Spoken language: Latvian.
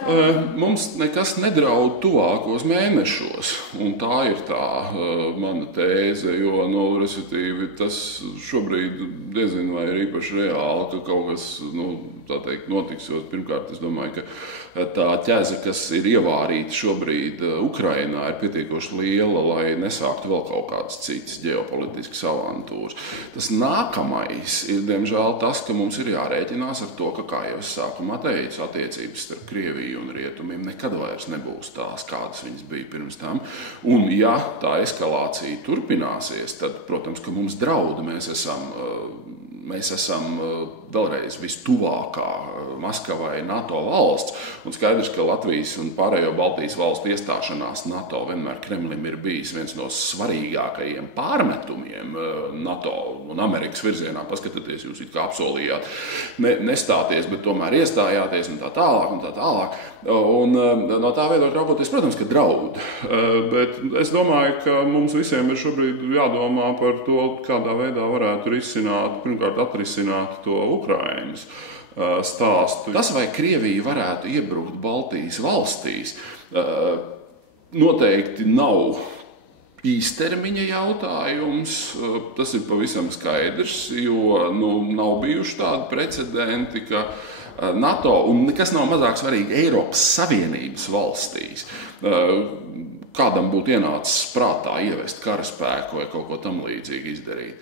Mums nekas nedraud tuvākos mēnešos, un tā ir tā mana tēze, jo, respektīvi, tas šobrīd diezin vai ir īpaši reāli, ka kaut kas, tā teikt, notiks, jo pirmkārt es domāju, ka tā ķēze, kas ir ievārīta šobrīd Ukrainā, ir pietiekoši liela, lai nesāktu vēl kaut kādas citas ģeopolitiskas avantūras. Tas nākamais ir, diemžēl, tas, ka mums ir jārēķinās ar to, ka, kā jau es sākumā teicu, attiecības starp Krieviju un Rietumiem nekad vairs nebūs tās, kādas viņas bija pirms tam. Un, ja tā eskalācija turpināsies, tad, protams, ka mums draud, mēs esam vēlreiz vistuvākā Maskavai NATO valsts, un skaidrs, ka Latvijas un pārējo Baltijas valstu iestāšanās NATO vienmēr Kremlim ir bijis viens no svarīgākajiem pārmetumiem NATO un Amerikas virzienā. Paskatieties, jūs it kā apsolījāt nestāties, bet tomēr iestājāties un tā tālāk un tā tālāk. Un no tā viedokļa raugoties, protams, ka draud. Bet es domāju, ka mums visiem ir šobrīd jādomā par to, kādā veidā varētu pirmkārt atrisināt to Ukrainas stāstu. Tas, vai Krievija varētu iebrukt Baltijas valstīs, noteikti nav īstermiņa jautājums. Tas ir pavisam skaidrs, jo nav bijuši tādi precedenti, ka NATO un nekas nav mazāk svarīgi Eiropas Savienības valstīs kādam būtu ienācis prātā ievest karaspēku vai kaut ko tam līdzīgi izdarīt.